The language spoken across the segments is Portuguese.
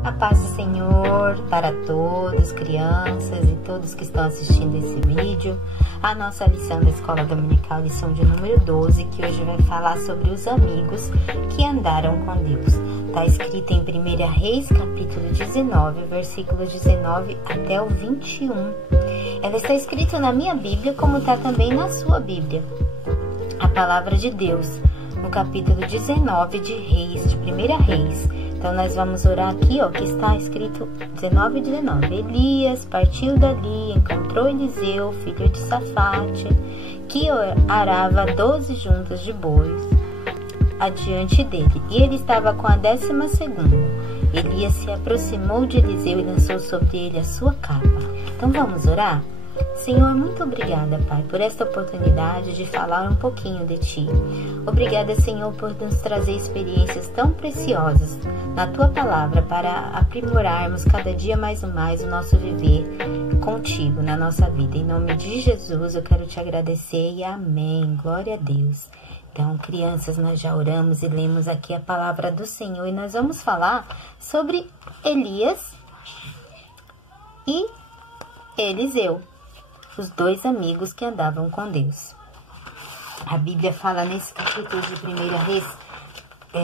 A paz do Senhor para todos, crianças e todos que estão assistindo esse vídeo. A nossa lição da Escola Dominical, lição de número 12, que hoje vai falar sobre os amigos que andaram com Deus. Está escrito em 1 Reis, capítulo 19, versículos 19 até o 21. Ela está escrita na minha Bíblia, como está também na sua Bíblia. A palavra de Deus, no capítulo 19 de Reis, de 1 Reis. Então, nós vamos orar aqui, ó, que está escrito 19:19. Elias partiu dali, encontrou Eliseu, filho de Safate, que arava 12 juntas de bois adiante dele, e ele estava com a 12ª. Elias se aproximou de Eliseu e lançou sobre ele a sua capa. Então, vamos orar? Senhor, muito obrigada, Pai, por esta oportunidade de falar um pouquinho de Ti. Obrigada, Senhor, por nos trazer experiências tão preciosas na Tua Palavra para aprimorarmos cada dia mais o nosso viver contigo na nossa vida. Em nome de Jesus, eu quero Te agradecer e amém. Glória a Deus. Então, crianças, nós já oramos e lemos aqui a palavra do Senhor e nós vamos falar sobre Elias e Eliseu, os dois amigos que andavam com Deus. A Bíblia fala nesse capítulo de 1 Reis,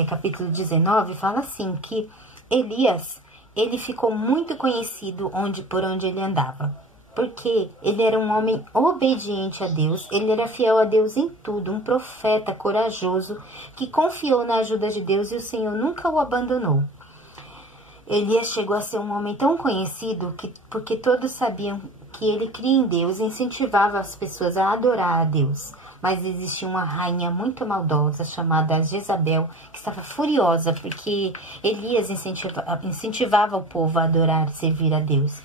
capítulo 19, fala assim, que Elias, ele ficou muito conhecido por onde ele andava, porque ele era um homem obediente a Deus, ele era fiel a Deus em tudo, um profeta corajoso, que confiou na ajuda de Deus e o Senhor nunca o abandonou. Elias chegou a ser um homem tão conhecido porque todos sabiam que ele cria em Deus e incentivava as pessoas a adorar a Deus. Mas existia uma rainha muito maldosa chamada Jezabel, que estava furiosa porque Elias incentivava o povo a adorar e servir a Deus.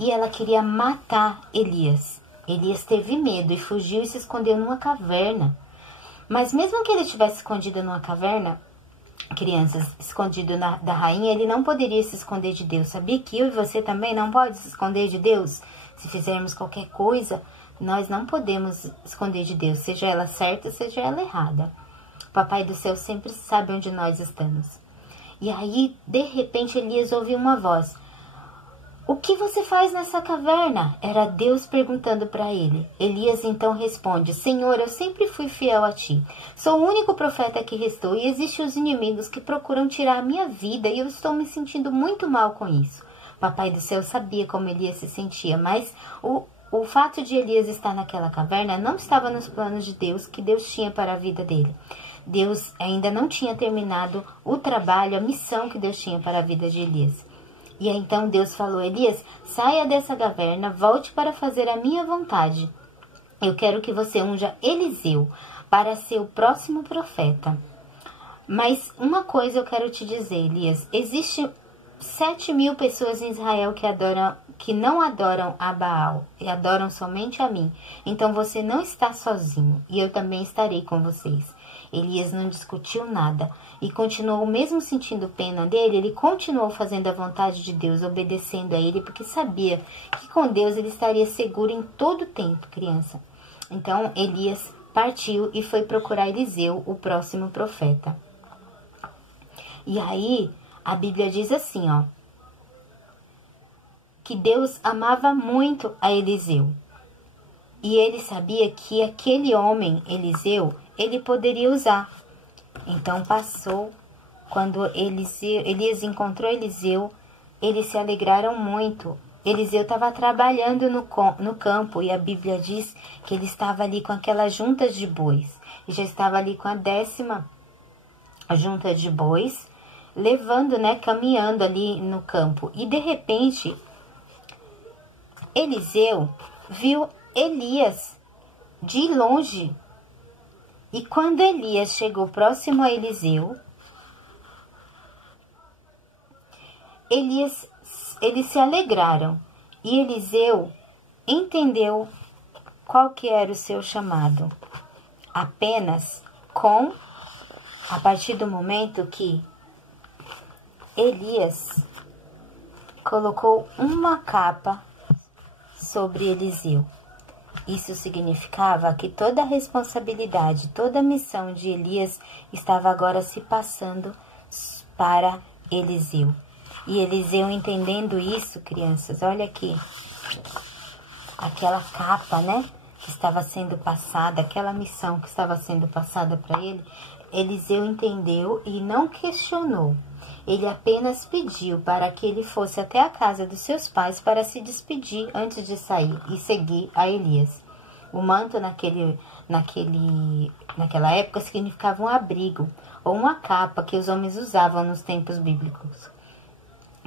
E ela queria matar Elias. Elias teve medo e fugiu e se escondeu numa caverna. Mas mesmo que ele estivesse escondido numa caverna, crianças, escondido da rainha, ele não poderia se esconder de Deus. Sabia que eu e você também não pode se esconder de Deus? Se fizermos qualquer coisa, nós não podemos esconder de Deus, seja ela certa, seja ela errada. O Papai do céu sempre sabe onde nós estamos. E aí, de repente, Elias ouviu uma voz. O que você faz nessa caverna? Era Deus perguntando para ele. Elias então responde, Senhor, eu sempre fui fiel a ti. Sou o único profeta que restou e existem os inimigos que procuram tirar a minha vida e eu estou me sentindo muito mal com isso. Papai do céu sabia como Elias se sentia, mas o fato de Elias estar naquela caverna não estava nos planos de Deus que Deus tinha para a vida dele. Deus ainda não tinha terminado o trabalho, a missão que Deus tinha para a vida de Elias. E aí, então Deus falou, Elias, saia dessa caverna, volte para fazer a minha vontade. Eu quero que você unja Eliseu para ser o próximo profeta. Mas uma coisa eu quero te dizer, Elias, existe 7.000 pessoas em Israel que não adoram a Baal e adoram somente a mim. Então você não está sozinho e eu também estarei com vocês. Elias não discutiu nada e continuou, mesmo sentindo pena dele, ele continuou fazendo a vontade de Deus, obedecendo a ele, porque sabia que com Deus ele estaria seguro em todo o tempo, criança. Então Elias partiu e foi procurar Eliseu, o próximo profeta. E aí a Bíblia diz assim, ó, que Deus amava muito a Eliseu. E ele sabia que aquele homem, Eliseu, ele poderia usar. Então passou, quando Elias encontrou Eliseu, eles se alegraram muito. Eliseu estava trabalhando no campo e a Bíblia diz que ele estava ali com aquelas juntas de bois. E já estava ali com a 10ª junta de bois, levando, caminhando ali no campo. E de repente, Eliseu viu Elias de longe. E quando Elias chegou próximo a Eliseu, eles se alegraram. E Eliseu entendeu qual que era o seu chamado. Apenas a partir do momento que Elias colocou uma capa sobre Eliseu. Isso significava que toda a responsabilidade, toda a missão de Elias estava agora se passando para Eliseu. E Eliseu, entendendo isso, crianças, olha aqui, aquela capa, né, que estava sendo passada, aquela missão que estava sendo passada para ele, Eliseu entendeu e não questionou. Ele apenas pediu para que ele fosse até a casa dos seus pais para se despedir antes de sair e seguir a Elias. O manto naquela época significava um abrigo ou uma capa que os homens usavam nos tempos bíblicos.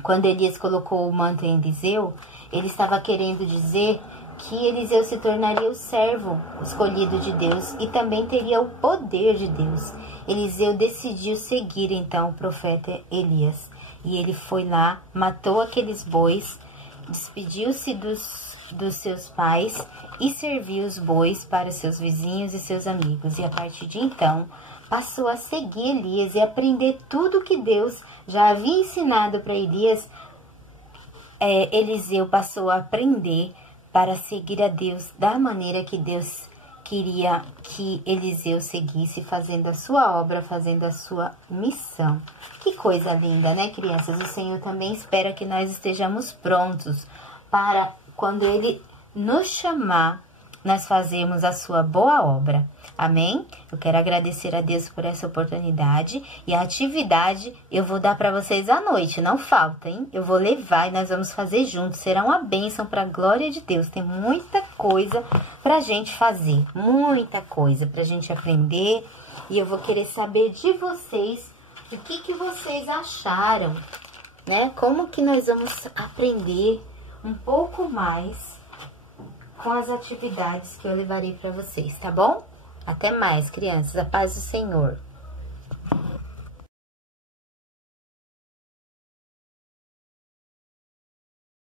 Quando Elias colocou o manto em Eliseu, ele estava querendo dizer que Eliseu se tornaria o servo escolhido de Deus e também teria o poder de Deus. Eliseu decidiu seguir então o profeta Elias. E ele foi lá, matou aqueles bois, despediu-se dos seus pais e serviu os bois para seus vizinhos e seus amigos. E a partir de então, passou a seguir Elias e aprender tudo que Deus já havia ensinado para Elias. Eliseu passou a aprender para seguir a Deus da maneira que Deus queria que Eliseu seguisse, fazendo a sua obra, fazendo a sua missão. Que coisa linda, né, crianças? O Senhor também espera que nós estejamos prontos para, quando Ele nos chamar, nós fazermos a sua boa obra. Amém? Eu quero agradecer a Deus por essa oportunidade. E a atividade eu vou dar para vocês à noite, não falta, hein? Eu vou levar e nós vamos fazer juntos. Será uma bênção para a glória de Deus. Tem muita coisa para a gente fazer, muita coisa para a gente aprender. E eu vou querer saber de vocês o que vocês acharam, né? Como que nós vamos aprender um pouco mais com as atividades que eu levarei para vocês, tá bom? Até mais, crianças. A paz do Senhor.